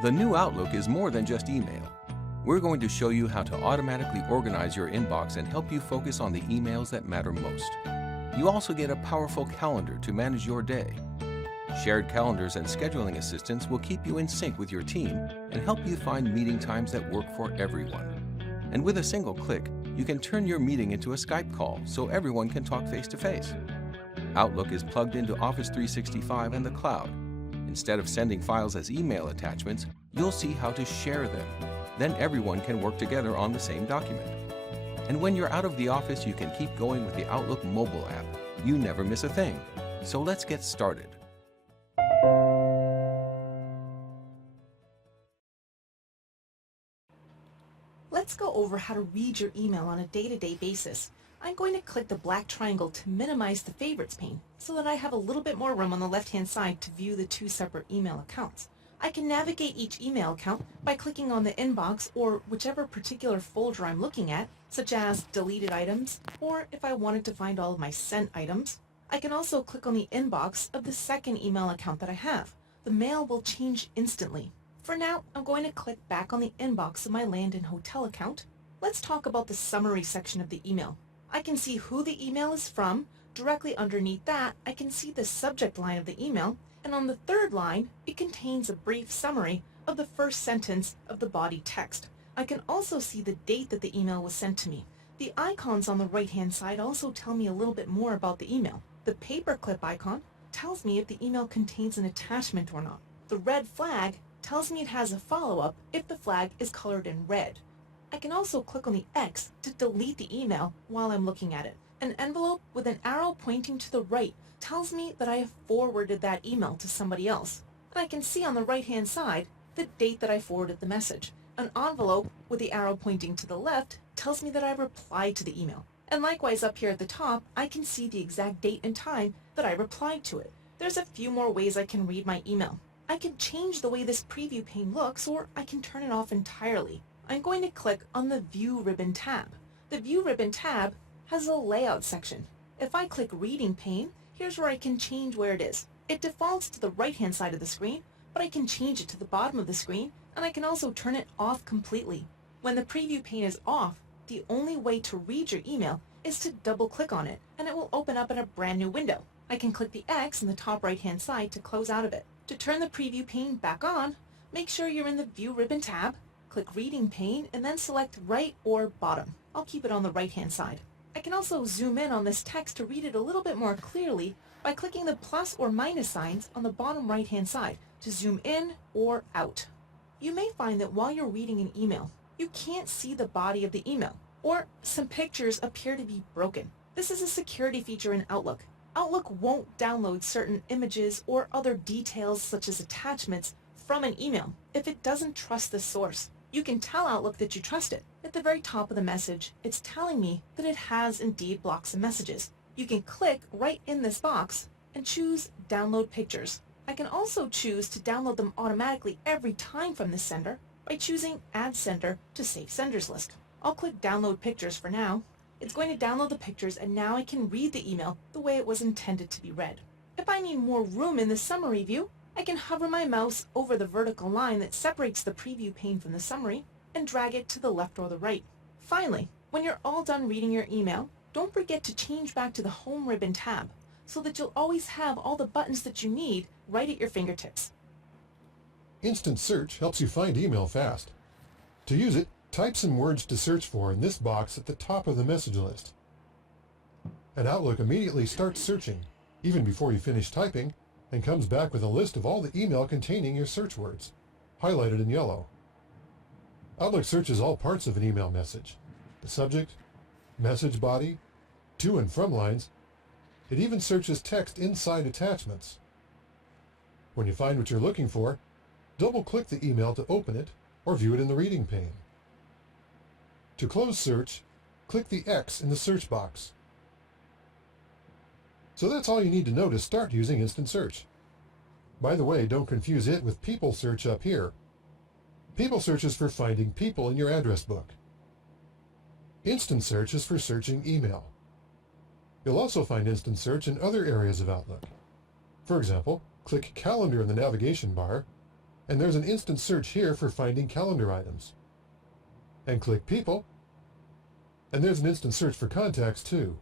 The new Outlook is more than just email. We're going to show you how to automatically organize your inbox and help you focus on the emails that matter most. You also get a powerful calendar to manage your day. Shared calendars and scheduling assistants will keep you in sync with your team and help you find meeting times that work for everyone. And with a single click, you can turn your meeting into a Skype call so everyone can talk face-to-face. Outlook is plugged into Office 365 and the cloud. Instead of sending files as email attachments, you'll see how to share them. Then everyone can work together on the same document. And when you're out of the office, you can keep going with the Outlook mobile app. You never miss a thing. So let's get started. Let's go over how to read your email on a day-to-day basis. I'm going to click the black triangle to minimize the favorites pane so that I have a little bit more room on the left-hand side to view the two separate email accounts. I can navigate each email account by clicking on the inbox or whichever particular folder I'm looking at, such as deleted items, or if I wanted to find all of my sent items. I can also click on the inbox of the second email account that I have. The mail will change instantly. For now, I'm going to click back on the inbox of my land and hotel account. Let's talk about the summary section of the email. I can see who the email is from. Directly underneath that, I can see the subject line of the email, and on the third line, it contains a brief summary of the first sentence of the body text. I can also see the date that the email was sent to me. The icons on the right-hand side also tell me a little bit more about the email. The paperclip icon tells me if the email contains an attachment or not. The red flag tells me it has a follow-up if the flag is colored in red. I can also click on the X to delete the email while I'm looking at it. An envelope with an arrow pointing to the right tells me that I have forwarded that email to somebody else. And I can see on the right-hand side the date that I forwarded the message. An envelope with the arrow pointing to the left tells me that I replied to the email. And likewise up here at the top, I can see the exact date and time that I replied to it. There's a few more ways I can read my email. I can change the way this preview pane looks, or I can turn it off entirely. I'm going to click on the View ribbon tab. The View ribbon tab has a layout section. If I click Reading pane, here's where I can change where it is. It defaults to the right-hand side of the screen, but I can change it to the bottom of the screen, and I can also turn it off completely. When the preview pane is off, the only way to read your email is to double-click on it, and it will open up in a brand new window. I can click the X in the top right-hand side to close out of it. To turn the preview pane back on, make sure you're in the View ribbon tab, click Reading pane, and then select right or bottom. I'll keep it on the right-hand side. I can also zoom in on this text to read it a little bit more clearly by clicking the plus or minus signs on the bottom right-hand side to zoom in or out. You may find that while you're reading an email, you can't see the body of the email, or some pictures appear to be broken. This is a security feature in Outlook. Outlook won't download certain images or other details such as attachments from an email if it doesn't trust the source. You can tell Outlook that you trust it. At the very top of the message, it's telling me that it has indeed blocked some messages. You can click right in this box and choose Download Pictures. I can also choose to download them automatically every time from the sender by choosing Add Sender to Save Senders List. I'll click Download Pictures for now. It's going to download the pictures, and now I can read the email the way it was intended to be read. If I need more room in the summary view, I can hover my mouse over the vertical line that separates the preview pane from the summary and drag it to the left or the right. Finally, when you're all done reading your email, don't forget to change back to the Home ribbon tab so that you'll always have all the buttons that you need right at your fingertips. Instant Search helps you find email fast. To use it, type some words to search for in this box at the top of the message list. And Outlook immediately starts searching, even before you finish typing, and comes back with a list of all the email containing your search words, highlighted in yellow. Outlook searches all parts of an email message: the subject, message body, to and from lines. It even searches text inside attachments. When you find what you're looking for, double-click the email to open it or view it in the reading pane. To close search, click the X in the search box. So that's all you need to know to start using Instant Search. By the way, don't confuse it with People Search up here. People Search is for finding people in your address book. Instant Search is for searching email. You'll also find Instant Search in other areas of Outlook. For example, click Calendar in the navigation bar, and there's an instant search here for finding calendar items. And click People, and there's an instant search for contacts too.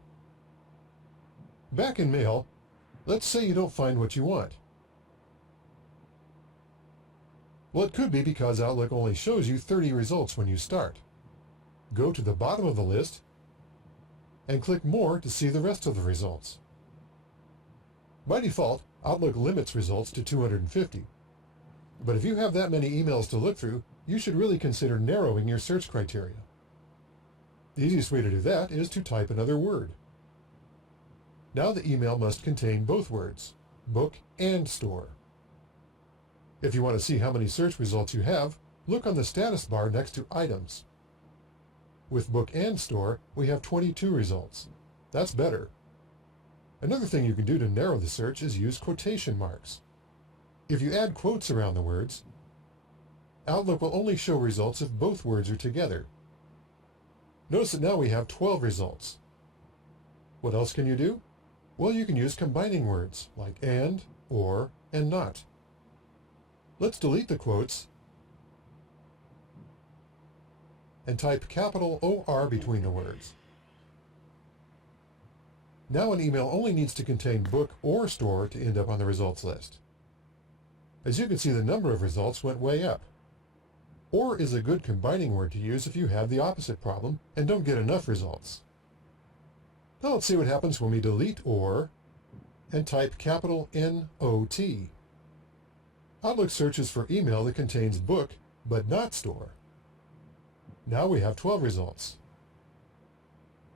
Back in Mail, let's say you don't find what you want. Well, it could be because Outlook only shows you 30 results when you start. Go to the bottom of the list and click More to see the rest of the results. By default, Outlook limits results to 250. But if you have that many emails to look through, you should really consider narrowing your search criteria. The easiest way to do that is to type another word. Now the email must contain both words, book and store. If you want to see how many search results you have, look on the status bar next to Items. With book and store, we have 22 results. That's better. Another thing you can do to narrow the search is use quotation marks. If you add quotes around the words, Outlook will only show results if both words are together. Notice that now we have 12 results. What else can you do? Well, you can use combining words like and, or, and not. Let's delete the quotes and type capital OR between the words. Now an email only needs to contain book or store to end up on the results list. As you can see, the number of results went way up. Or is a good combining word to use if you have the opposite problem and don't get enough results. Now let's see what happens when we delete OR and type capital N-O-T. Outlook searches for email that contains book but not store. Now we have 12 results.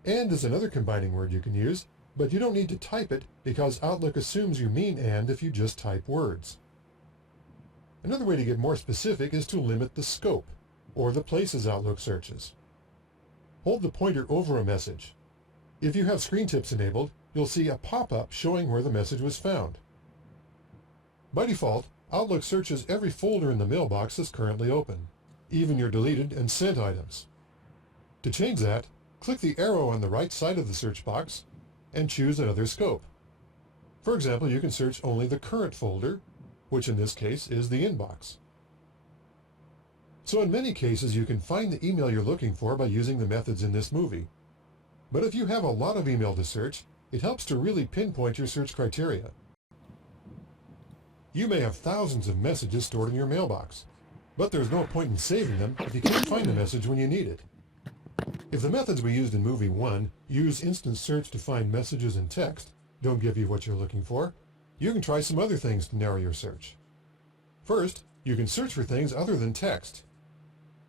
And is another combining word you can use, but you don't need to type it because Outlook assumes you mean and if you just type words. Another way to get more specific is to limit the scope, or the places Outlook searches. Hold the pointer over a message. If you have screen tips enabled, you'll see a pop-up showing where the message was found. By default, Outlook searches every folder in the mailbox that's currently open, even your deleted and sent items. To change that, click the arrow on the right side of the search box and choose another scope. For example, you can search only the current folder, which in this case is the inbox. So in many cases, you can find the email you're looking for by using the methods in this movie. But if you have a lot of email to search, it helps to really pinpoint your search criteria. You may have thousands of messages stored in your mailbox, but there's no point in saving them if you can't find the message when you need it. If the methods we used in Movie 1, use instant search to find messages and text, don't give you what you're looking for, you can try some other things to narrow your search. First, you can search for things other than text.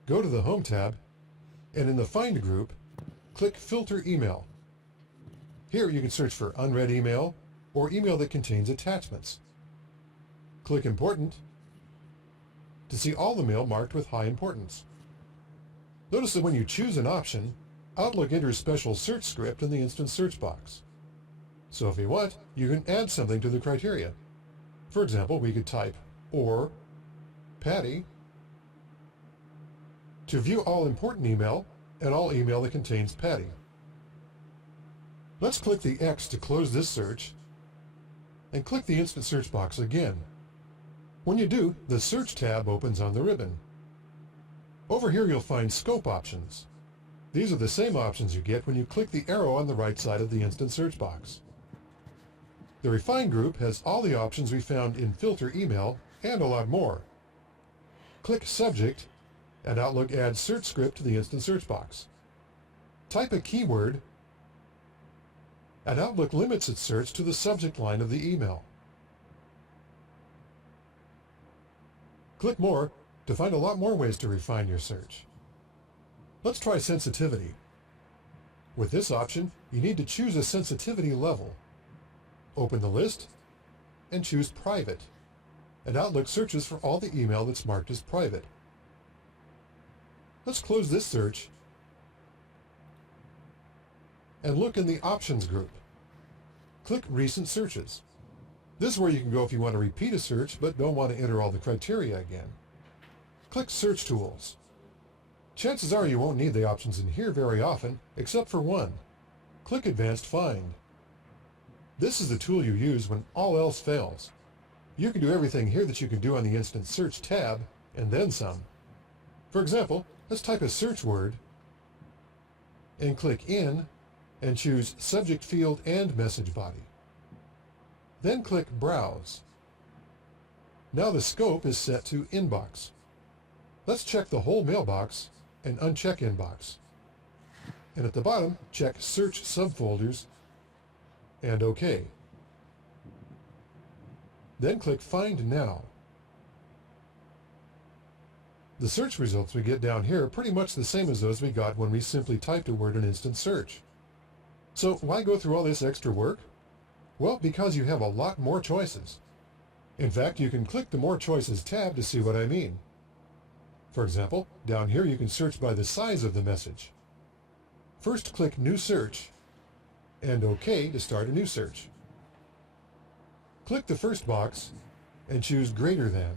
Go to the Home tab, and in the Find group, click Filter Email. Here you can search for unread email or email that contains attachments. Click Important to see all the mail marked with high importance. Notice that when you choose an option, Outlook enters special search script in the instant search box. So if you want, you can add something to the criteria. For example, we could type or Patty to view all important email and all email that contains Patty. Let's click the X to close this search and click the instant search box again. When you do, the Search tab opens on the ribbon. Over here you'll find Scope options. These are the same options you get when you click the arrow on the right side of the instant search box. The Refine group has all the options we found in Filter Email and a lot more. Click Subject, and Outlook adds Search Script to the instant search box. Type a keyword, and Outlook limits its search to the subject line of the email. Click More to find a lot more ways to refine your search. Let's try sensitivity. With this option, you need to choose a sensitivity level. Open the list and choose Private, and Outlook searches for all the email that's marked as private. Let's close this search and look in the Options group. Click Recent Searches. This is where you can go if you want to repeat a search but don't want to enter all the criteria again. Click Search Tools. Chances are you won't need the options in here very often, except for one. Click Advanced Find. This is the tool you use when all else fails. You can do everything here that you can do on the Instant Search tab, and then some. For example, let's type a search word and click In and choose Subject Field and Message Body. Then click Browse. Now the scope is set to Inbox. Let's check the whole mailbox and uncheck Inbox. And at the bottom, check Search Subfolders and OK. Then click Find Now. The search results we get down here are pretty much the same as those we got when we simply typed a word in Instant Search. So why go through all this extra work? Well, because you have a lot more choices. In fact, you can click the More Choices tab to see what I mean. For example, down here you can search by the size of the message. First click New Search and OK to start a new search. Click the first box and choose Greater Than.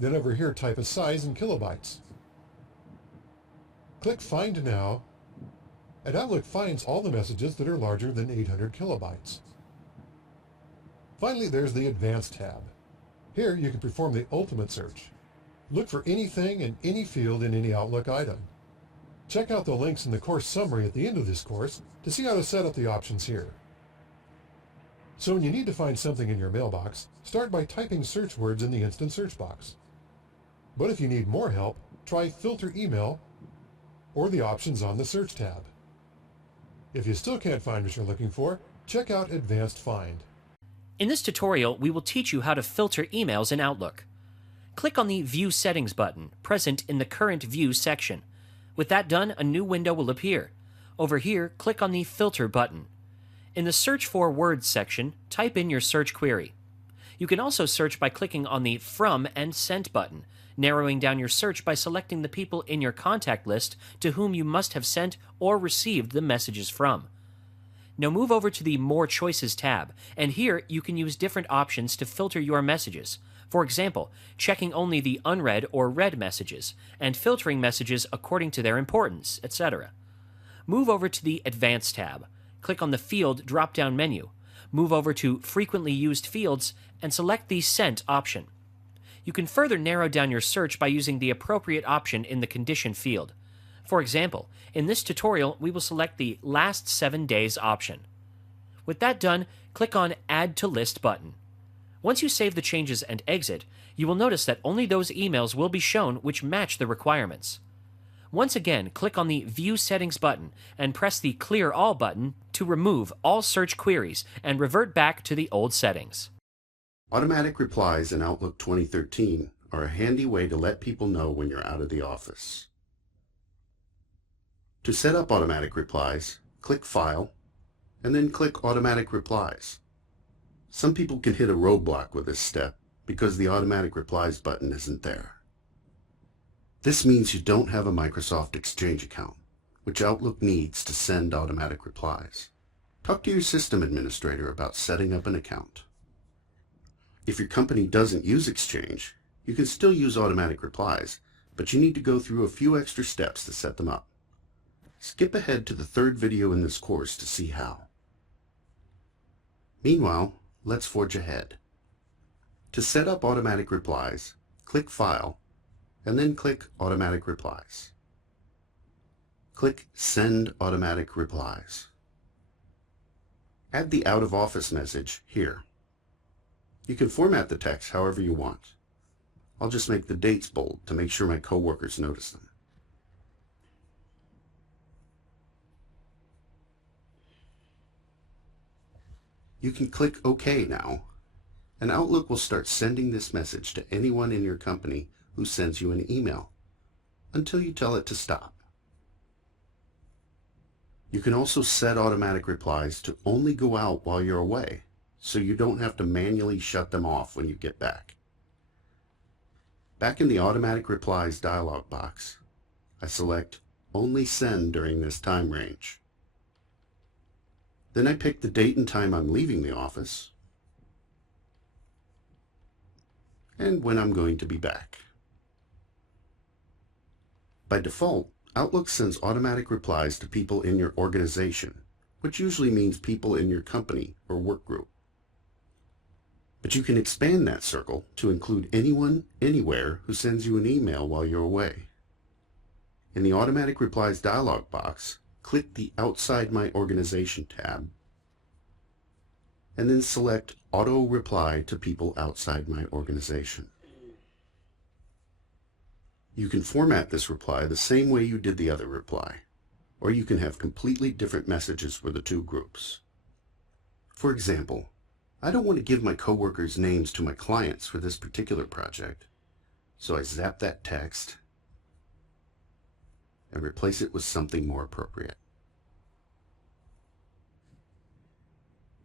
Then over here type a size in kilobytes. Click Find Now, and Outlook finds all the messages that are larger than 800 kilobytes. Finally, there's the Advanced tab. Here you can perform the ultimate search. Look for anything in any field in any Outlook item. Check out the links in the course summary at the end of this course to see how to set up the options here. So when you need to find something in your mailbox, start by typing search words in the Instant Search box. But if you need more help, try Filter Email or the options on the Search tab. If you still can't find what you're looking for, check out Advanced Find. In this tutorial, we will teach you how to filter emails in Outlook. Click on the View Settings button, present in the Current View section. With that done, a new window will appear. Over here, click on the Filter button. In the Search for Words section, type in your search query. You can also search by clicking on the From and Sent button, narrowing down your search by selecting the people in your contact list to whom you must have sent or received the messages from. Now move over to the More Choices tab, and here you can use different options to filter your messages. For example, checking only the unread or read messages, and filtering messages according to their importance, etc. Move over to the Advanced tab. Click on the Field drop-down menu. Move over to Frequently Used Fields, and select the Sent option. You can further narrow down your search by using the appropriate option in the Condition field. For example, in this tutorial, we will select the Last 7 Days option. With that done, click on Add to List button. Once you save the changes and exit, you will notice that only those emails will be shown which match the requirements. Once again, click on the View Settings button and press the Clear All button to remove all search queries and revert back to the old settings. Automatic replies in Outlook 2013 are a handy way to let people know when you're out of the office. To set up automatic replies, click File, and then click Automatic Replies. Some people can hit a roadblock with this step because the Automatic Replies button isn't there. This means you don't have a Microsoft Exchange account, which Outlook needs to send automatic replies. Talk to your system administrator about setting up an account. If your company doesn't use Exchange, you can still use automatic replies, but you need to go through a few extra steps to set them up. Skip ahead to the third video in this course to see how. Meanwhile, let's forge ahead. To set up automatic replies, click File, and then click Automatic Replies. Click Send Automatic Replies. Add the Out of Office message here. You can format the text however you want. I'll just make the dates bold to make sure my coworkers notice them. You can click OK now, and Outlook will start sending this message to anyone in your company who sends you an email, until you tell it to stop. You can also set automatic replies to only go out while you're away, so you don't have to manually shut them off when you get back. Back in the Automatic Replies dialog box, I select Only Send during this time range. Then I pick the date and time I'm leaving the office, and when I'm going to be back. By default, Outlook sends automatic replies to people in your organization, which usually means people in your company or work group. But you can expand that circle to include anyone, anywhere who sends you an email while you're away. In the Automatic Replies dialog box, click the Outside My Organization tab, and then select Auto Reply to People Outside My Organization. You can format this reply the same way you did the other reply, or you can have completely different messages for the two groups. For example, I don't want to give my coworkers names to my clients for this particular project, so I zap that text and replace it with something more appropriate.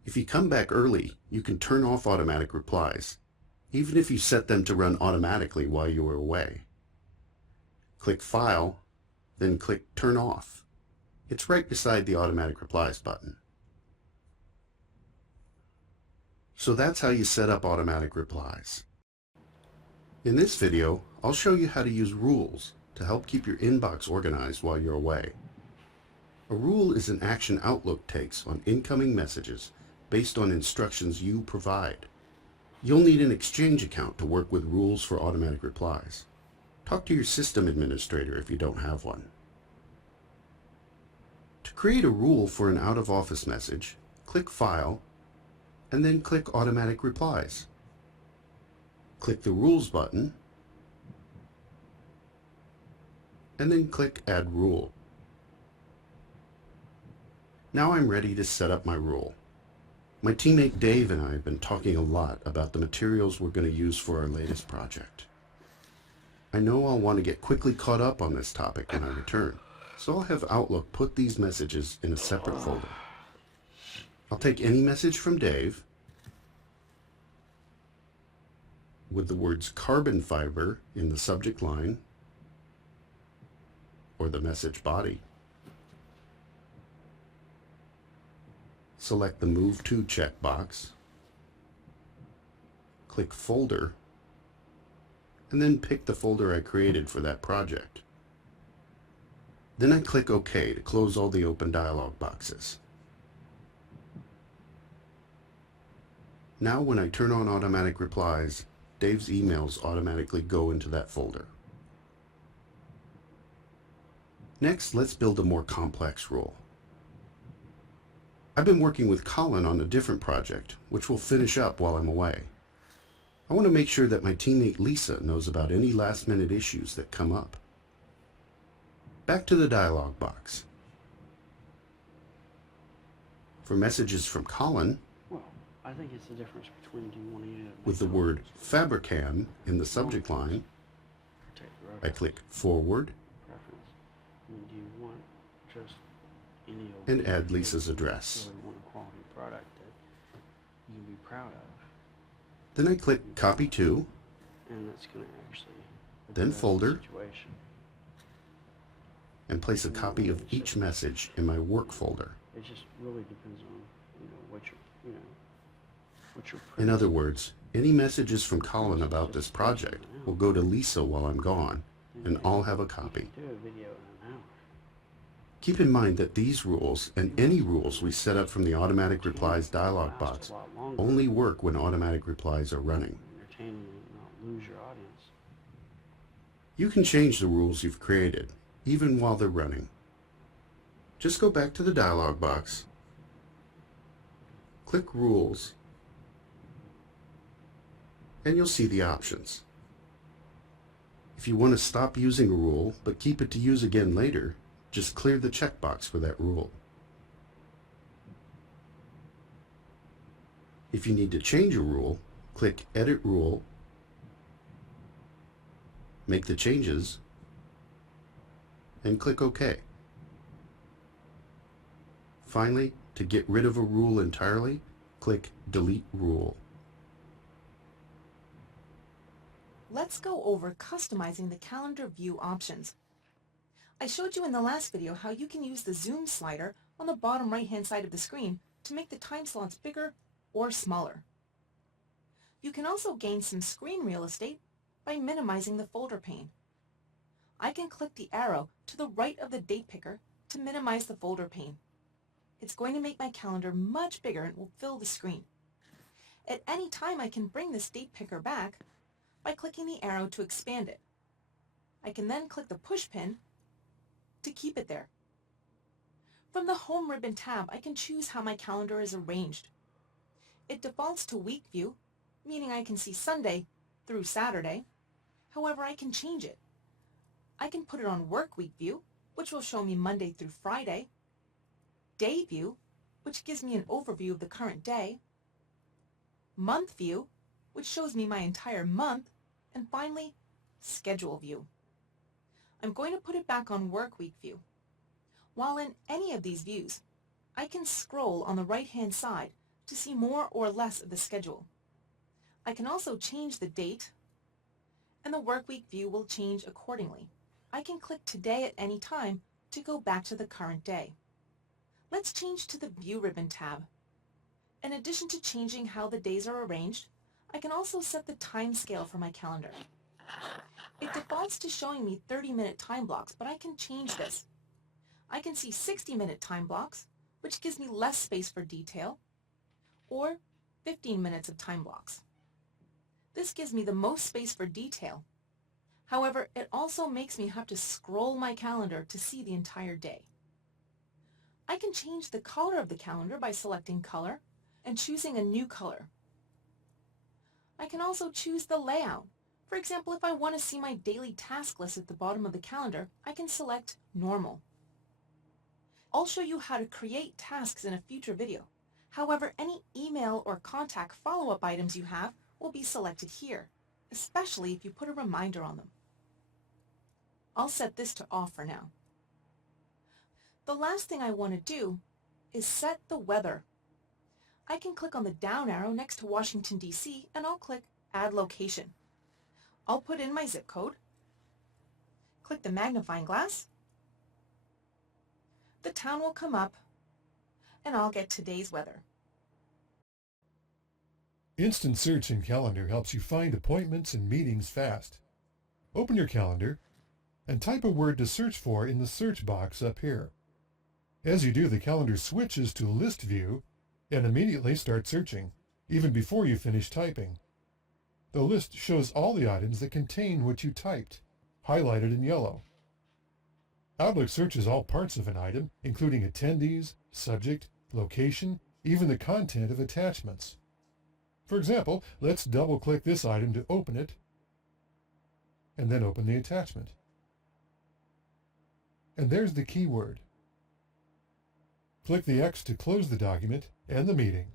If you come back early, you can turn off automatic replies, even if you set them to run automatically while you are away. Click File, then click Turn Off. It's right beside the Automatic Replies button. So that's how you set up automatic replies. In this video, I'll show you how to use rules to help keep your inbox organized while you're away. A rule is an action Outlook takes on incoming messages based on instructions you provide. You'll need an Exchange account to work with rules for automatic replies. Talk to your system administrator if you don't have one. To create a rule for an out-of-office message, click File, and then click Automatic Replies. Click the Rules button, and then click Add Rule. Now I'm ready to set up my rule. My teammate Dave and I have been talking a lot about the materials we're going to use for our latest project. I know I'll want to get quickly caught up on this topic when I return, so I'll have Outlook put these messages in a separate folder. I'll take any message from Dave with the words carbon fiber in the subject line or the message body. Select the Move To checkbox, click Folder, and then pick the folder I created for that project. Then I click OK to close all the open dialog boxes. Now when I turn on automatic replies, Dave's emails automatically go into that folder. Next, let's build a more complex rule. I've been working with Colin on a different project, which we'll finish up while I'm away. I want to make sure that my teammate Lisa knows about any last-minute issues that come up. Back to the dialog box. For messages from Colin, Well, I think it's the difference between do you want to use it with the word Fabricam in the subject line, I click Forward preference. I mean, do you want just any old and add Lisa's address. really want a quality product that you can be proud of, Then I click Copy To, and that's going to actually Then address the folder. situation. and place a copy of each message in my work folder. It just really depends on what you're what you're. In other words, any messages from Colin about this project will go to Lisa while I'm gone, and I'll have a copy. Do a video in an hour. Keep in mind that these rules and any rules we set up from the Automatic Replies dialog box only work when automatic replies are running. Entertaining and not lose your audience. You can change the rules you've created, even while they're running. Just go back to the dialog box, click Rules, and you'll see the options. If you want to stop using a rule but keep it to use again later, just clear the checkbox for that rule. If you need to change a rule, click Edit Rule, make the changes, and click OK. Finally, to get rid of a rule entirely, click Delete Rule. Let's go over customizing the calendar view options. I showed you in the last video how you can use the zoom slider on the bottom right-hand side of the screen to make the time slots bigger or smaller. You can also gain some screen real estate by minimizing the folder pane. I can click the arrow to the right of the date picker to minimize the folder pane. It's going to make my calendar much bigger and will fill the screen. At any time, I can bring this date picker back by clicking the arrow to expand it. I can then click the push pin to keep it there. From the Home ribbon tab, I can choose how my calendar is arranged. It defaults to week view, meaning I can see Sunday through Saturday. However, I can change it. I can put it on work week view, which will show me Monday through Friday, day view, which gives me an overview of the current day, month view, which shows me my entire month, and finally, schedule view. I'm going to put it back on work week view. While in any of these views, I can scroll on the right-hand side to see more or less of the schedule. I can also change the date, and the work week view will change accordingly. I can click Today at any time to go back to the current day. Let's change to the View ribbon tab. In addition to changing how the days are arranged, I can also set the time scale for my calendar. It defaults to showing me 30-minute time blocks, but I can change this. I can see 60-minute time blocks, which gives me less space for detail, or 15 minutes of time blocks. This gives me the most space for detail. However, it also makes me have to scroll my calendar to see the entire day. I can change the color of the calendar by selecting Color and choosing a new color. I can also choose the layout. For example, if I want to see my daily task list at the bottom of the calendar, I can select Normal. I'll show you how to create tasks in a future video. However, any email or contact follow-up items you have will be selected here, especially if you put a reminder on them. I'll set this to off for now. The last thing I want to do is set the weather. I can click on the down arrow next to Washington, D.C., and I'll click Add Location. I'll put in my zip code, click the magnifying glass, the town will come up, and I'll get today's weather. Instant search in Calendar helps you find appointments and meetings fast. Open your calendar and type a word to search for in the search box up here. As you do, the calendar switches to list view and immediately starts searching, even before you finish typing. The list shows all the items that contain what you typed, highlighted in yellow. Outlook searches all parts of an item, including attendees, subject, location, even the content of attachments. For example, let's double-click this item to open it, and then open the attachment. And there's the keyword. Click the X to close the document and the meeting.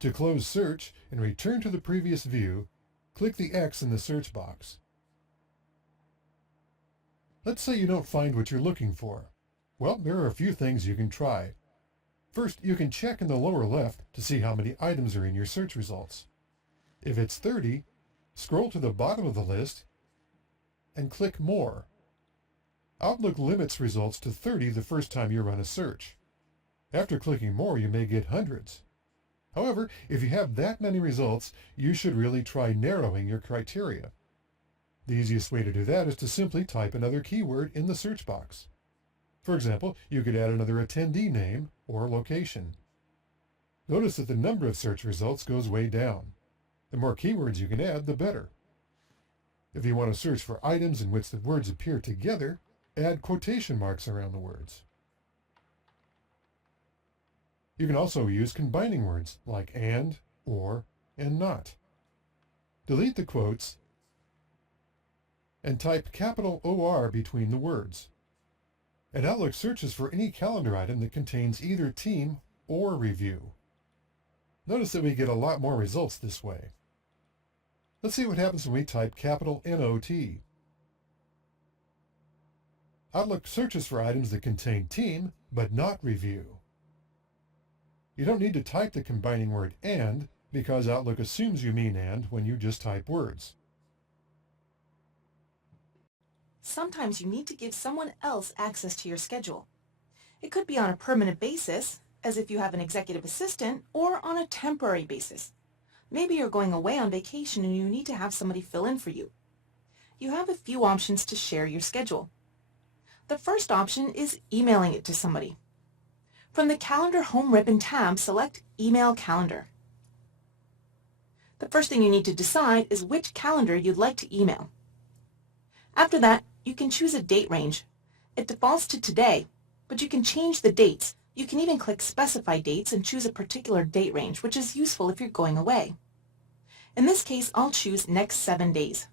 To close search and return to the previous view, click the X in the search box. Let's say you don't find what you're looking for. Well, there are a few things you can try. First, you can check in the lower left to see how many items are in your search results. If it's 30, scroll to the bottom of the list and click More. Outlook limits results to 30 the first time you run a search. After clicking More, you may get hundreds. However, if you have that many results, you should really try narrowing your criteria. The easiest way to do that is to simply type another keyword in the search box. For example, you could add another attendee name or location. Notice that the number of search results goes way down. The more keywords you can add, the better. If you want to search for items in which the words appear together, add quotation marks around the words. You can also use combining words like and, or, and not. Delete the quotes and type capital OR between the words. And Outlook searches for any calendar item that contains either Team or Review. Notice that we get a lot more results this way. Let's see what happens when we type capital NOT. Outlook searches for items that contain Team, but not Review. You don't need to type the combining word AND, because Outlook assumes you mean AND when you just type words. Sometimes you need to give someone else access to your schedule. It could be on a permanent basis, as if you have an executive assistant, or on a temporary basis. Maybe you're going away on vacation and you need to have somebody fill in for you. You have a few options to share your schedule. The first option is emailing it to somebody. From the Calendar Home ribbon tab, select Email Calendar. The first thing you need to decide is which calendar you'd like to email. After that, you can choose a date range. It defaults to today, but you can change the dates. You can even click Specify Dates and choose a particular date range, which is useful if you're going away. In this case, I'll choose next 7 days.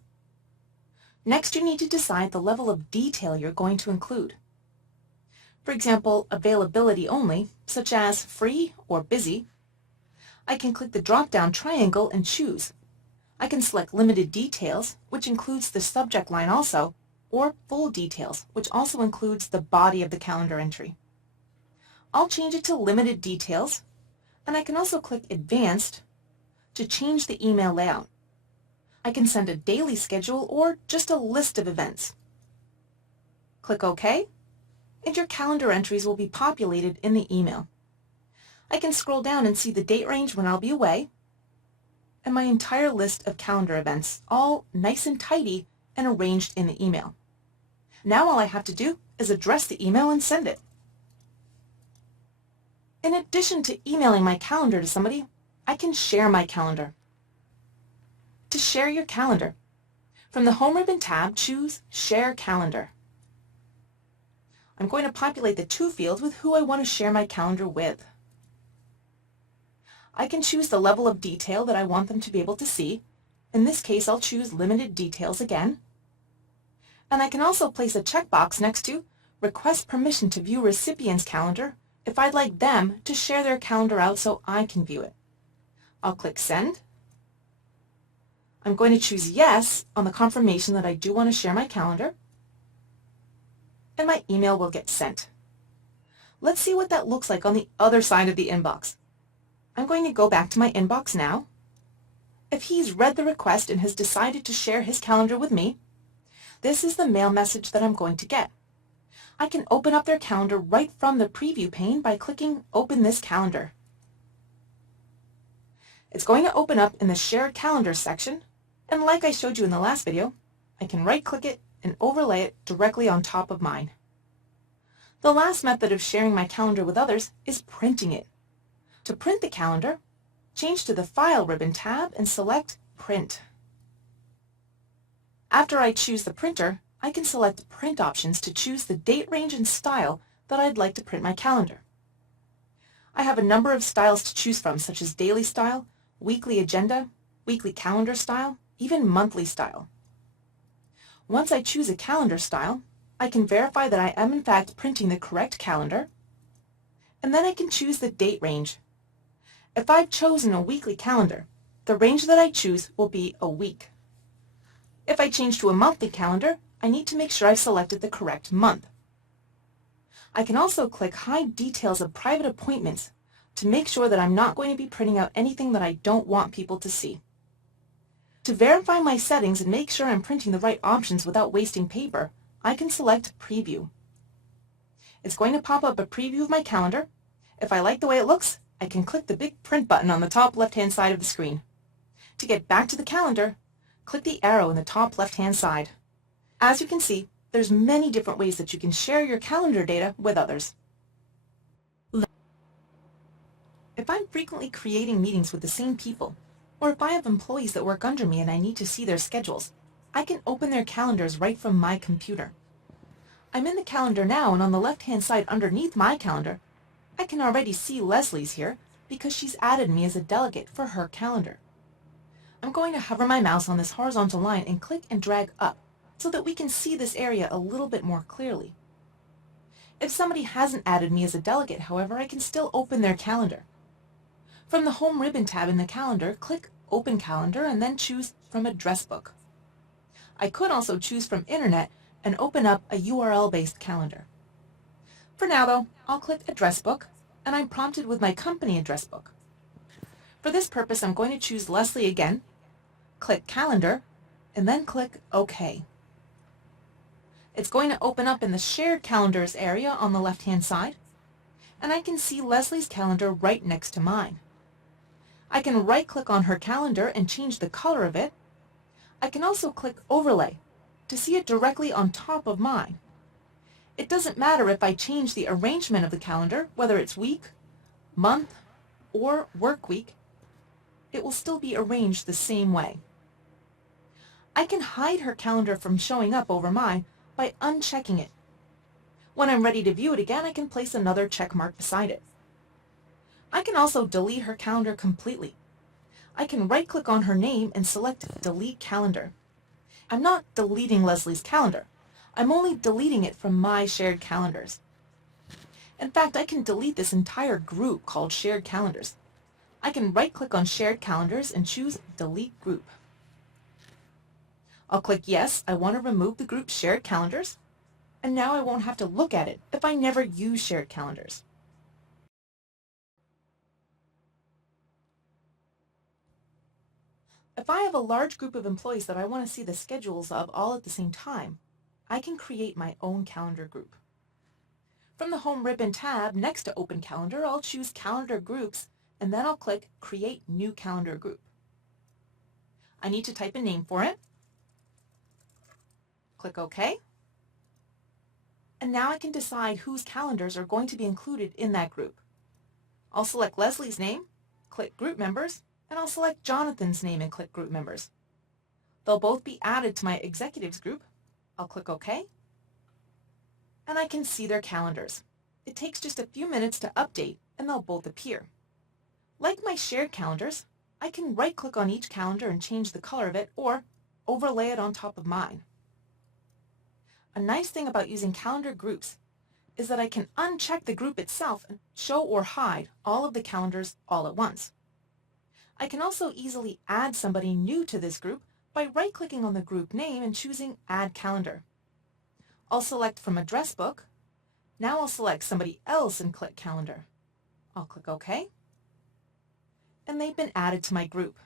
Next, you need to decide the level of detail you're going to include. For example, availability only, such as free or busy. I can click the drop-down triangle and choose. I can select limited details, which includes the subject line also, or full details, which also includes the body of the calendar entry. I'll change it to limited details, and I can also click advanced to change the email layout. I can send a daily schedule or just a list of events. Click OK, and your calendar entries will be populated in the email. I can scroll down and see the date range when I'll be away, and my entire list of calendar events, all nice and tidy and arranged in the email. Now all I have to do is address the email and send it. In addition to emailing my calendar to somebody, I can share my calendar. To share your calendar, from the Home ribbon tab, choose Share Calendar. I'm going to populate the to fields with who I want to share my calendar with. I can choose the level of detail that I want them to be able to see. In this case, I'll choose Limited Details again. And I can also place a checkbox next to Request Permission to View Recipient's Calendar if I'd like them to share their calendar out so I can view it. I'll click Send. I'm going to choose Yes on the confirmation that I do want to share my calendar, and my email will get sent. Let's see what that looks like on the other side of the inbox. I'm going to go back to my inbox now. If he's read the request and has decided to share his calendar with me, this is the mail message that I'm going to get. I can open up their calendar right from the preview pane by clicking Open this calendar. It's going to open up in the Shared Calendar section, and like I showed you in the last video, I can right-click it and overlay it directly on top of mine. The last method of sharing my calendar with others is printing it. To print the calendar, change to the File ribbon tab and select Print. After I choose the printer, I can select Print options to choose the date range and style that I'd like to print my calendar. I have a number of styles to choose from, such as daily style, weekly agenda, weekly calendar style, even monthly style. Once I choose a calendar style, I can verify that I am in fact printing the correct calendar, and then I can choose the date range. If I've chosen a weekly calendar, the range that I choose will be a week. If I change to a monthly calendar, I need to make sure I've selected the correct month. I can also click Hide Details of Private Appointments to make sure that I'm not going to be printing out anything that I don't want people to see. To verify my settings and make sure I'm printing the right options without wasting paper, I can select Preview. It's going to pop up a preview of my calendar. If I like the way it looks, I can click the big print button on the top left-hand side of the screen. To get back to the calendar, click the arrow in the top left-hand side. As you can see, there's many different ways that you can share your calendar data with others. If I'm frequently creating meetings with the same people, or if I have employees that work under me and I need to see their schedules, I can open their calendars right from my computer. I'm in the calendar now, and on the left-hand side underneath my calendar, I can already see Leslie's here because she's added me as a delegate for her calendar. I'm going to hover my mouse on this horizontal line and click and drag up so that we can see this area a little bit more clearly. If somebody hasn't added me as a delegate, however, I can still open their calendar. From the Home ribbon tab in the calendar, click Open Calendar and then choose from Address Book. I could also choose from Internet and open up a URL-based calendar. For now though, I'll click Address Book, and I'm prompted with my company address book. For this purpose, I'm going to choose Leslie again, click Calendar, and then click OK. It's going to open up in the Shared Calendars area on the left-hand side, and I can see Leslie's calendar right next to mine. I can right-click on her calendar and change the color of it. I can also click Overlay to see it directly on top of mine. It doesn't matter if I change the arrangement of the calendar, whether it's week, month, or work week. it will still be arranged the same way. I can hide her calendar from showing up over mine by unchecking it. When I'm ready to view it again, I can place another check mark beside it. I can also delete her calendar completely. I can right-click on her name and select Delete Calendar. I'm not deleting Leslie's calendar. I'm only deleting it from my shared calendars. In fact, I can delete this entire group called Shared Calendars. I can right-click on Shared Calendars and choose Delete Group. I'll click Yes, I want to remove the group Shared Calendars, and now I won't have to look at it if I never use Shared Calendars. If I have a large group of employees that I want to see the schedules of all at the same time, I can create my own calendar group. From the Home ribbon tab next to Open Calendar, I'll choose Calendar Groups, and then I'll click Create New Calendar Group. I need to type a name for it. Click OK. And now I can decide whose calendars are going to be included in that group. I'll select Leslie's name, click Group Members, and I'll select Jonathan's name and click Group Members. They'll both be added to my Executives group. I'll click OK, and I can see their calendars. It takes just a few minutes to update, and they'll both appear. Like my shared calendars, I can right-click on each calendar and change the color of it, or overlay it on top of mine. A nice thing about using calendar groups is that I can uncheck the group itself and show or hide all of the calendars all at once. I can also easily add somebody new to this group by right-clicking on the group name and choosing Add Calendar. I'll select from Address Book. Now I'll select somebody else and click Calendar. I'll click OK, and they've been added to my group.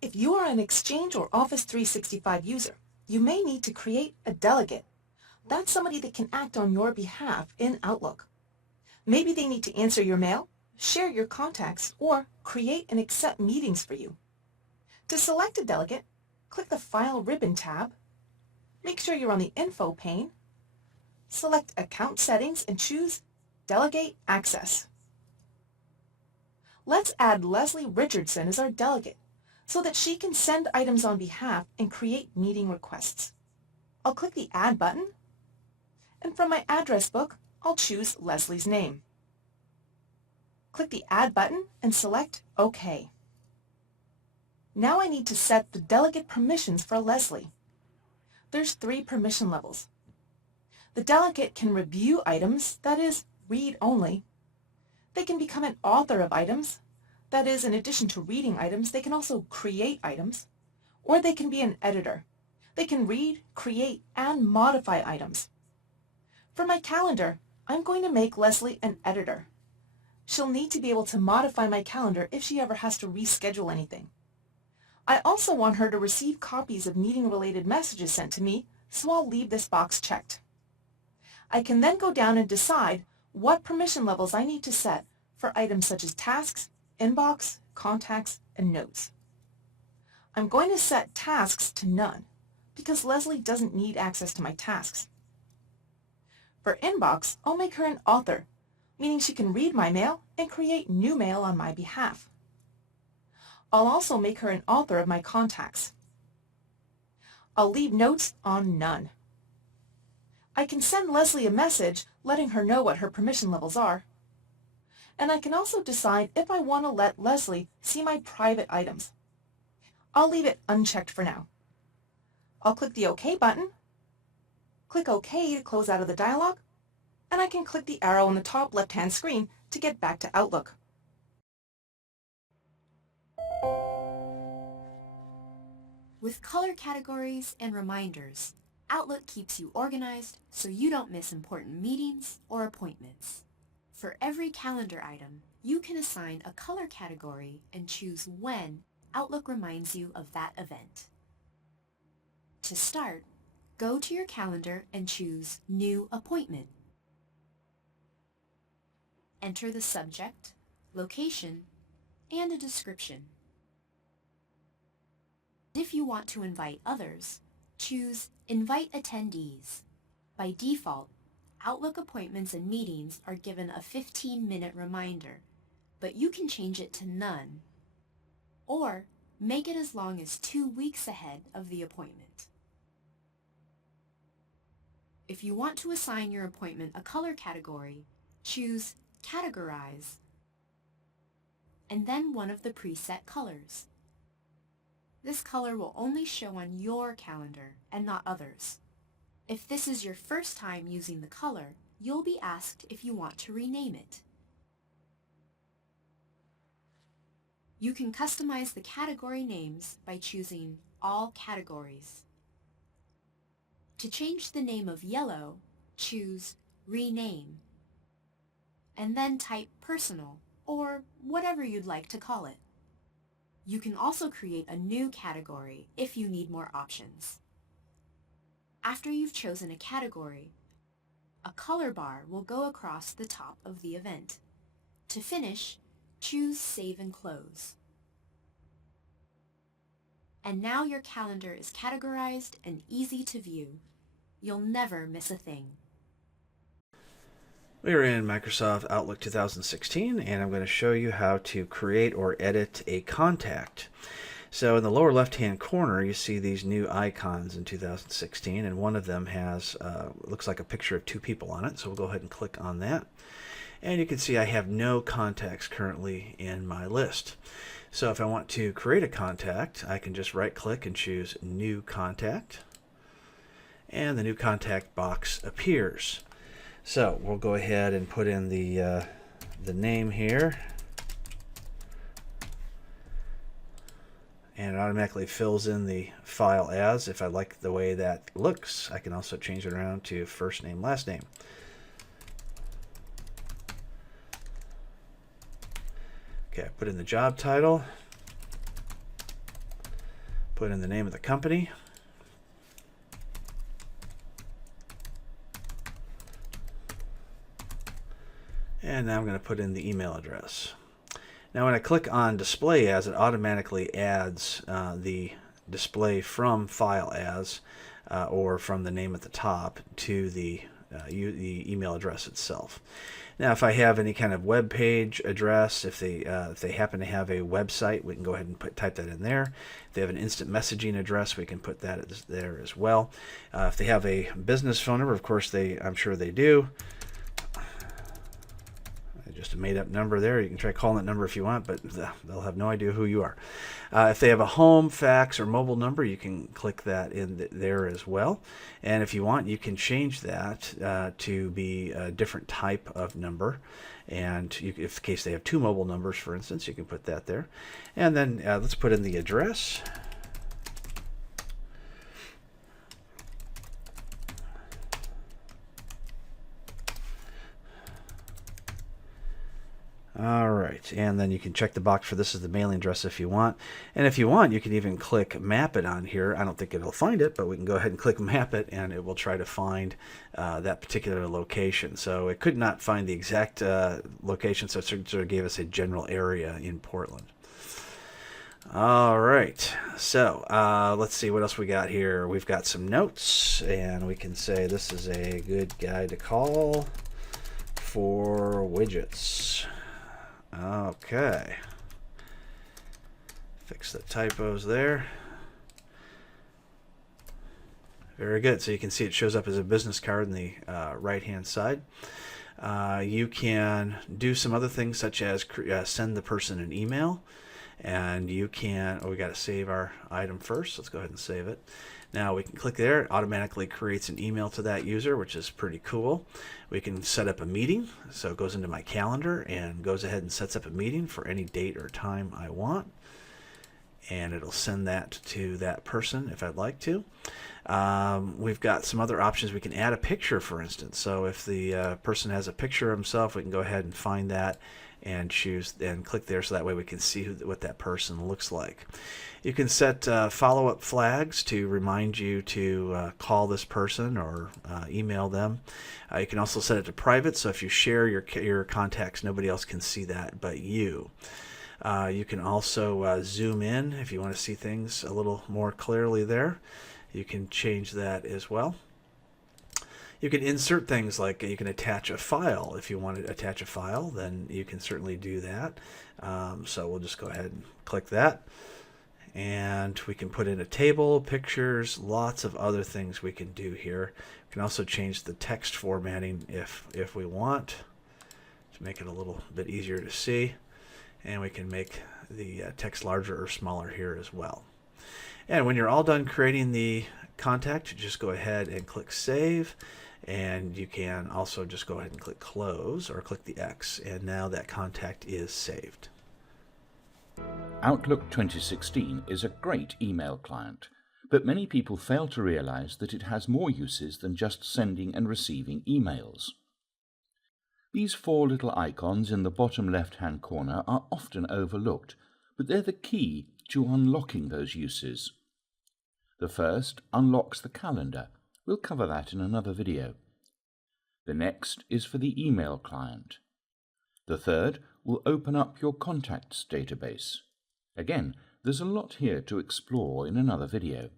If you are an Exchange or Office 365 user, you may need to create a delegate. That's somebody that can act on your behalf in Outlook. Maybe they need to answer your mail, share your contacts, or create and accept meetings for you. To select a delegate, click the File ribbon tab, make sure you're on the Info pane, select Account Settings and choose Delegate Access. Let's add Leslie Richardson as our delegate so that she can send items on behalf and create meeting requests. I'll click the Add button, and from my address book, I'll choose Leslie's name. Click the Add button and select OK. Now I need to set the delegate permissions for Leslie. There's 3 permission levels. The delegate can review items, that is, read only. They can become an author of items, that is, in addition to reading items, they can also create items, or they can be an editor. They can read, create, and modify items. For my calendar, I'm going to make Leslie an editor. She'll need to be able to modify my calendar if she ever has to reschedule anything. I also want her to receive copies of meeting-related messages sent to me, so I'll leave this box checked. I can then go down and decide what permission levels I need to set for items such as tasks, inbox, contacts, and notes. I'm going to set tasks to none because Leslie doesn't need access to my tasks. For inbox, I'll make her an author, meaning she can read my mail and create new mail on my behalf. I'll also make her an author of my contacts. I'll leave notes on none. I can send Leslie a message letting her know what her permission levels are. And I can also decide if I want to let Leslie see my private items. I'll leave it unchecked for now. I'll click the OK button, click OK to close out of the dialog, and I can click the arrow on the top left-hand screen to get back to Outlook. With color categories and reminders, Outlook keeps you organized so you don't miss important meetings or appointments. For every calendar item, you can assign a color category and choose when Outlook reminds you of that event. To start, go to your calendar and choose New Appointment. Enter the subject, location, and a description. If you want to invite others, choose Invite Attendees. By default, Outlook appointments and meetings are given a 15-minute reminder, but you can change it to none, or make it as long as 2 weeks ahead of the appointment. If you want to assign your appointment a color category, choose Categorize, and then one of the preset colors. This color will only show on your calendar and not others. If this is your first time using the color, you'll be asked if you want to rename it. You can customize the category names by choosing All Categories. To change the name of yellow, choose Rename, and then type Personal, or whatever you'd like to call it. You can also create a new category if you need more options. After you've chosen a category, a color bar will go across the top of the event. To finish, choose Save and Close. And now your calendar is categorized and easy to view. You'll never miss a thing. We are in Microsoft Outlook 2016, and I'm going to show you how to create or edit a contact. So in the lower left-hand corner, you see these new icons in 2016, and one of them has, looks like a picture of two people on it, so we'll go ahead and click on that. And you can see I have no contacts currently in my list. So if I want to create a contact, I can just right-click and choose New Contact, and the New Contact box appears. So we'll go ahead and put in the name here, and it automatically fills in the file as. If I like the way that looks, I can also change it around to first name, last name. Okay, put in the job title, put in the name of the company, and now I'm going to put in the email address. Now when I click on Display As, it automatically adds the display from File As or from the name at the top to the email address itself. Now if I have any kind of web page address, if they happen to have a website, we can go ahead and type that in there. If they have an instant messaging address, we can put that there as well. If they have a business phone number, of course I'm sure they do. Just a made-up number there. You can try calling that number if you want, but they'll have no idea who you are. If they have a home, fax, or mobile number, you can click that in there as well. And if you want, you can change that to be a different type of number. And if in case they have two mobile numbers, for instance, you can put that there. And then let's put in the address. Alright, and then you can check the box for this is the mailing address if you want. And if you want, you can even click Map It on here. I don't think it'll find it, but we can go ahead and click Map It, and it will try to find that particular location. So it could not find the exact location, so it sort of gave us a general area in Portland. Alright, so let's see what else we got here. We've got some notes, and we can say this is a good guy to call for widgets. Okay. Fix the typos there. Very good. So you can see it shows up as a business card on the right-hand side. You can do some other things such as send the person an email. And you can, we got to save our item first. Let's go ahead and save it. Now we can click there. It automatically creates an email to that user, which is pretty cool. We can set up a meeting. So it goes into my calendar and goes ahead and sets up a meeting for any date or time I want. And it'll send that to that person if I'd like to. We've got some other options. We can add a picture, for instance. So if the person has a picture of himself, we can go ahead and find that and choose and click there, so that way we can see what that person looks like. You can set follow-up flags to remind you to call this person or email them. You can also set it to private, so if you share your contacts, nobody else can see that but you. You can also zoom in if you want to see things a little more clearly there. You can change that as well. You can insert things like you can attach a file. If you want to attach a file, then you can certainly do that. So we'll just go ahead and click that. And we can put in a table, pictures, lots of other things we can do here. We can also change the text formatting if we want to make it a little bit easier to see. And we can make the text larger or smaller here as well. And when you're all done creating the contact, just go ahead and click Save. And you can also just go ahead and click Close or click the X. And now that contact is saved. Outlook 2016 is a great email client, but many people fail to realize that it has more uses than just sending and receiving emails. These 4 little icons in the bottom left-hand corner are often overlooked, but they're the key to unlocking those uses. The first unlocks the calendar. We'll cover that in another video. The next is for the email client. The third will open up your contacts database. Again, there's a lot here to explore in another video.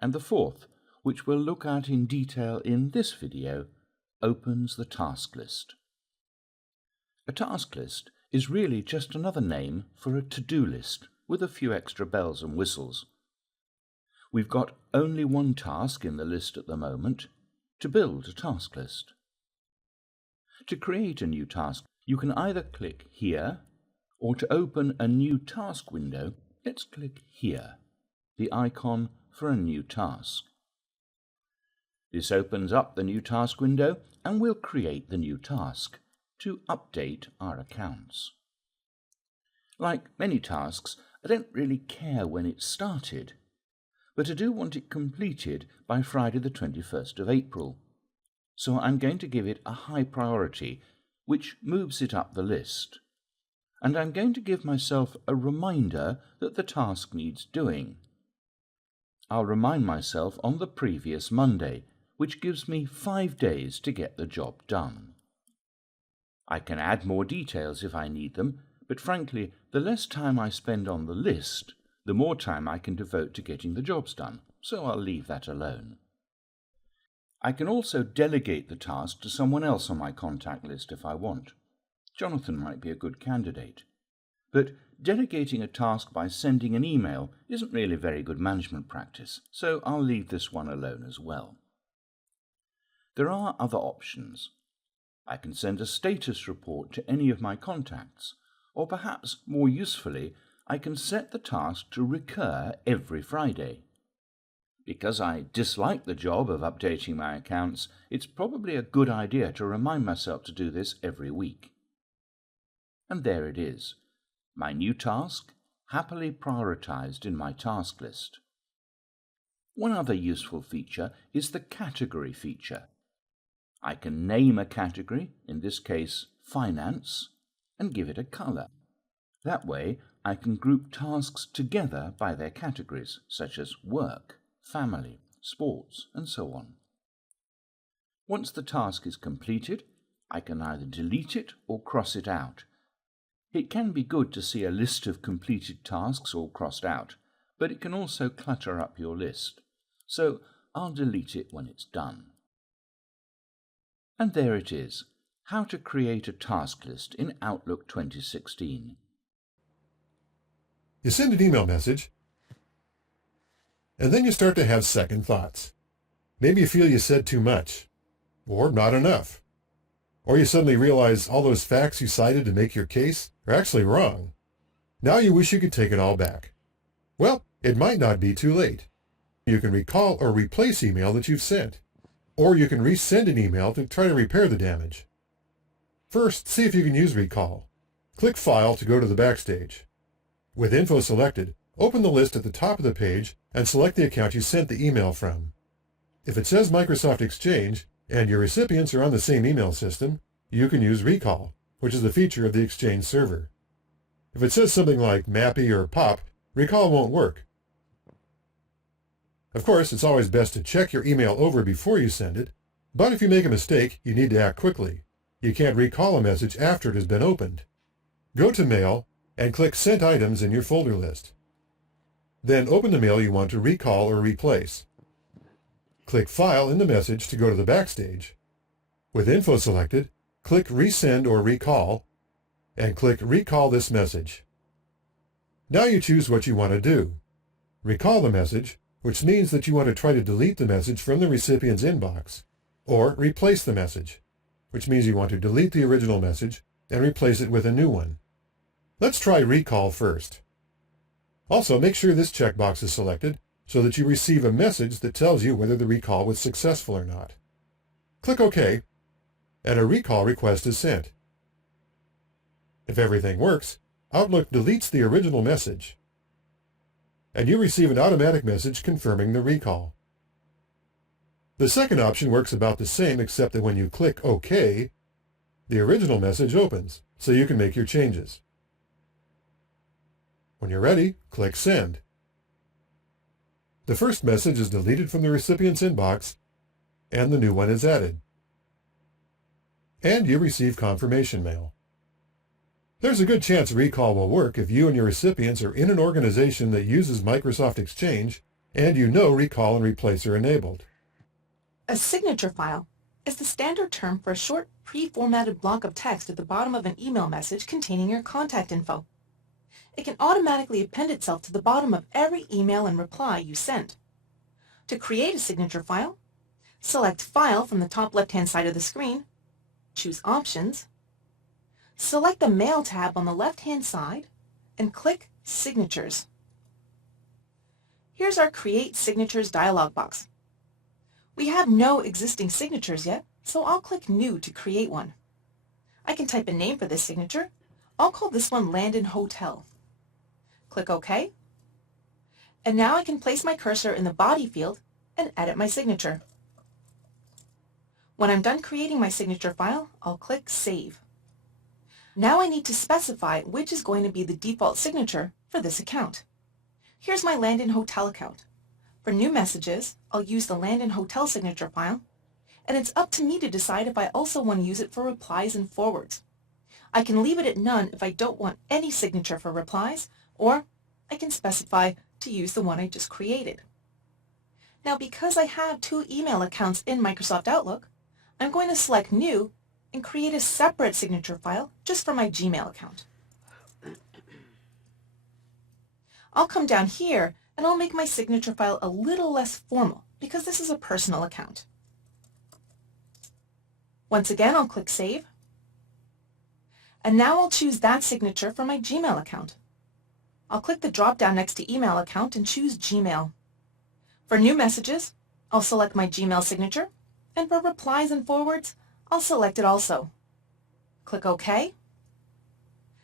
And the fourth, which we'll look at in detail in this video, opens the task list. A task list is really just another name for a to-do list with a few extra bells and whistles. We've got only one task in the list at the moment: to build a task list. To create a new task, you can either click here, or to open a new task window, let's click here, the icon for a new task. This opens up the new task window, and we'll create the new task to update our accounts. Like many tasks, I don't really care when it started, but I do want it completed by Friday the 21st of April. So I'm going to give it a high priority, which moves it up the list. And I'm going to give myself a reminder that the task needs doing. I'll remind myself on the previous Monday, which gives me 5 days to get the job done. I can add more details if I need them, but frankly, the less time I spend on the list, the more time I can devote to getting the jobs done, so I'll leave that alone. I can also delegate the task to someone else on my contact list if I want. Jonathan might be a good candidate. But delegating a task by sending an email isn't really very good management practice, so I'll leave this one alone as well. There are other options. I can send a status report to any of my contacts, or perhaps more usefully, I can set the task to recur every Friday. Because I dislike the job of updating my accounts, it's probably a good idea to remind myself to do this every week. And there it is, my new task, happily prioritized in my task list. One other useful feature is the category feature. I can name a category, in this case finance, and give it a color. That way I can group tasks together by their categories, such as work, family, sports, and so on. Once the task is completed, I can either delete it or cross it out. It can be good to see a list of completed tasks all crossed out, but it can also clutter up your list. So I'll delete it when it's done. And there it is, how to create a task list in Outlook 2016. You send an email message, and then you start to have second thoughts. Maybe you feel you said too much, or not enough. Or you suddenly realize all those facts you cited to make your case are actually wrong. Now you wish you could take it all back. Well, it might not be too late. You can recall or replace email that you've sent. Or you can resend an email to try to repair the damage. First, see if you can use Recall. Click File to go to the Backstage. With info selected, open the list at the top of the page and select the account you sent the email from. If it says Microsoft Exchange, and your recipients are on the same email system, you can use Recall, which is a feature of the Exchange server. If it says something like Mappy or Pop, Recall won't work. Of course, it's always best to check your email over before you send it, but if you make a mistake, you need to act quickly. You can't recall a message after it has been opened. Go to Mail and click Sent Items in your folder list. Then open the mail you want to recall or replace. click File in the message to go to the Backstage. With info selected, click Resend or Recall, and click Recall this message. Now you choose what you want to do. Recall the message, which means that you want to try to delete the message from the recipient's inbox, or replace the message, which means you want to delete the original message and replace it with a new one. Let's try Recall first. Also, make sure this checkbox is selected so that you receive a message that tells you whether the recall was successful or not. Click OK, and a recall request is sent. If everything works, Outlook deletes the original message, and you receive an automatic message confirming the recall. The second option works about the same, except that when you click OK, the original message opens, so you can make your changes. When you're ready, click Send. The first message is deleted from the recipient's inbox, and the new one is added. And you receive confirmation mail. There's a good chance Recall will work if you and your recipients are in an organization that uses Microsoft Exchange and you know Recall and Replace are enabled. A signature file is the standard term for a short, pre-formatted block of text at the bottom of an email message containing your contact info. It can automatically append itself to the bottom of every email and reply you send. To create a signature file, select File from the top left-hand side of the screen, choose Options, select the Mail tab on the left-hand side, and click Signatures. Here's our Create Signatures dialog box. We have no existing signatures yet, so I'll click New to create one. I can type a name for this signature. I'll call this one Landon Hotel. Click OK. And now I can place my cursor in the body field and edit my signature. When I'm done creating my signature file, I'll click Save. Now I need to specify which is going to be the default signature for this account. Here's my Landon Hotel account. For new messages, I'll use the Landon Hotel signature file, and it's up to me to decide if I also want to use it for replies and forwards. I can leave it at none if I don't want any signature for replies, or I can specify to use the one I just created. Now, because I have two email accounts in Microsoft Outlook, I'm going to select New and create a separate signature file just for my Gmail account. I'll come down here and I'll make my signature file a little less formal because this is a personal account. Once again, I'll click Save. And now I'll choose that signature for my Gmail account. I'll click the drop-down next to Email account and choose Gmail. For new messages, I'll select my Gmail signature, and for replies and forwards, I'll select it also. Click OK.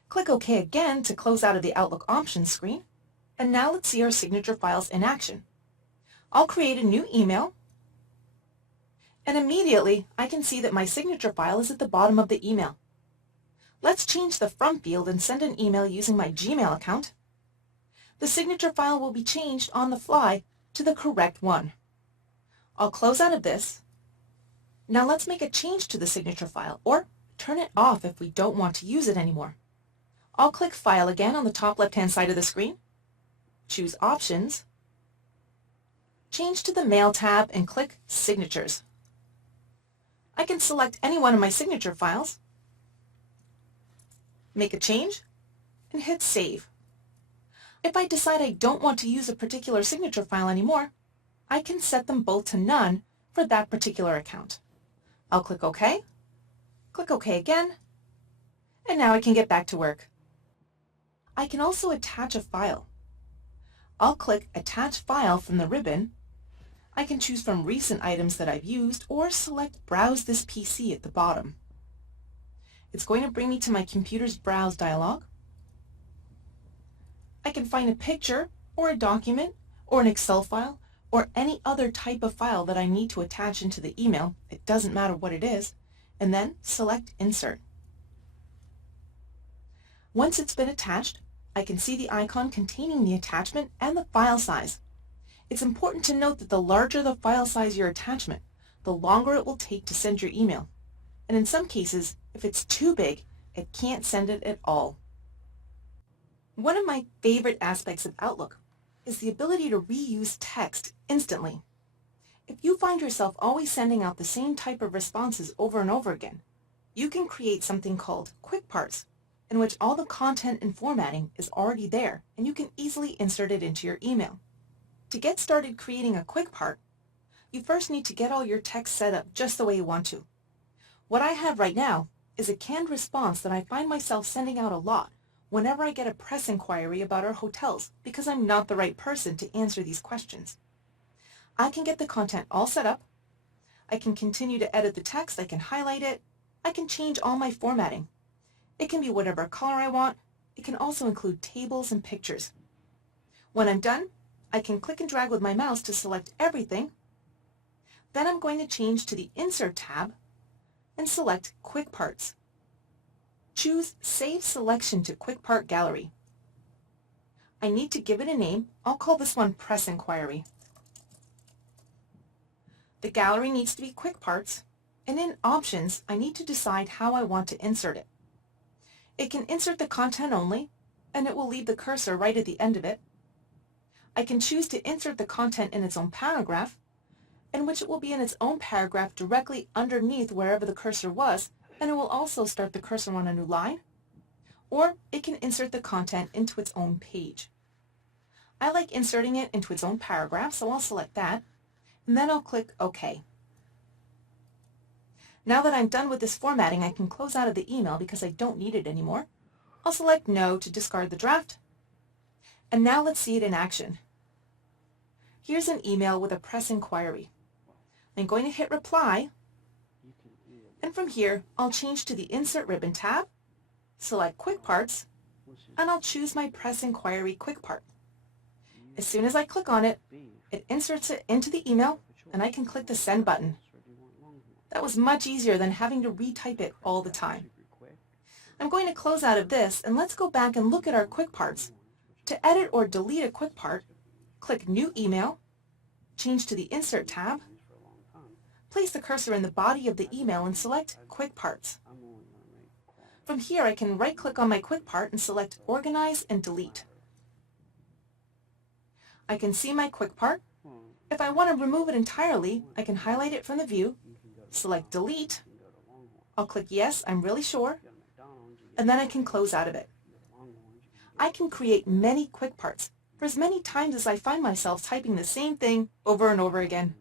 Click OK again to close out of the Outlook Options screen, and now let's see our signature files in action. I'll create a new email, and immediately I can see that my signature file is at the bottom of the email. Let's change the From field and send an email using my Gmail account. The signature file will be changed on the fly to the correct one. I'll close out of this. Now let's make a change to the signature file, or turn it off if we don't want to use it anymore. I'll click File again on the top left-hand side of the screen, choose Options, change to the Mail tab, and click Signatures. I can select any one of my signature files, make a change, and hit Save. If I decide I don't want to use a particular signature file anymore, I can set them both to none for that particular account. I'll click OK, click OK again, and now I can get back to work. I can also attach a file. I'll click Attach File from the ribbon. I can choose from recent items that I've used or select Browse this PC at the bottom. It's going to bring me to my computer's Browse dialog. I can find a picture or a document or an Excel file or any other type of file that I need to attach into the email. It doesn't matter what it is, and then select Insert. Once it's been attached, I can see the icon containing the attachment and the file size. It's important to note that the larger the file size your attachment, the longer it will take to send your email. And in some cases, if it's too big, it can't send it at all. One of my favorite aspects of Outlook is the ability to reuse text instantly. If you find yourself always sending out the same type of responses over and over again, you can create something called quick parts, in which all the content and formatting is already there and you can easily insert it into your email. To get started creating a quick part, you first need to get all your text set up just the way you want to. What I have right now is a canned response that I find myself sending out a lot whenever I get a press inquiry about our hotels because I'm not the right person to answer these questions. I can get the content all set up. I can continue to edit the text. I can highlight it. I can change all my formatting. It can be whatever color I want. It can also include tables and pictures. When I'm done, I can click and drag with my mouse to select everything. Then I'm going to change to the Insert tab and select Quick Parts. Choose Save Selection to Quick Part Gallery. I need to give it a name. I'll call this one Press Inquiry. The gallery needs to be quick parts, and in Options, I need to decide how I want to insert it. It can insert the content only, and it will leave the cursor right at the end of it. I can choose to insert the content in its own paragraph, in which it will be in its own paragraph directly underneath wherever the cursor was, and it will also start the cursor on a new line. Or it can insert the content into its own page. I like inserting it into its own paragraph, so I'll select that, and then I'll click OK. Now that I'm done with this formatting, I can close out of the email because I don't need it anymore. I'll select No to discard the draft. And now let's see it in action. Here's an email with a press inquiry. I'm going to hit Reply, and from here, I'll change to the Insert Ribbon tab, select Quick Parts, and I'll choose my Press Inquiry Quick Part. As soon as I click on it, it inserts it into the email, and I can click the Send button. That was much easier than having to retype it all the time. I'm going to close out of this, and let's go back and look at our quick parts. To edit or delete a quick part, click New Email, change to the Insert tab, place the cursor in the body of the email and select Quick Parts. From here, I can right-click on my quick part and select Organize and Delete. I can see my quick part. If I want to remove it entirely, I can highlight it from the view, select Delete. I'll click Yes, I'm really sure, and then I can close out of it. I can create many quick parts for as many times as I find myself typing the same thing over and over again.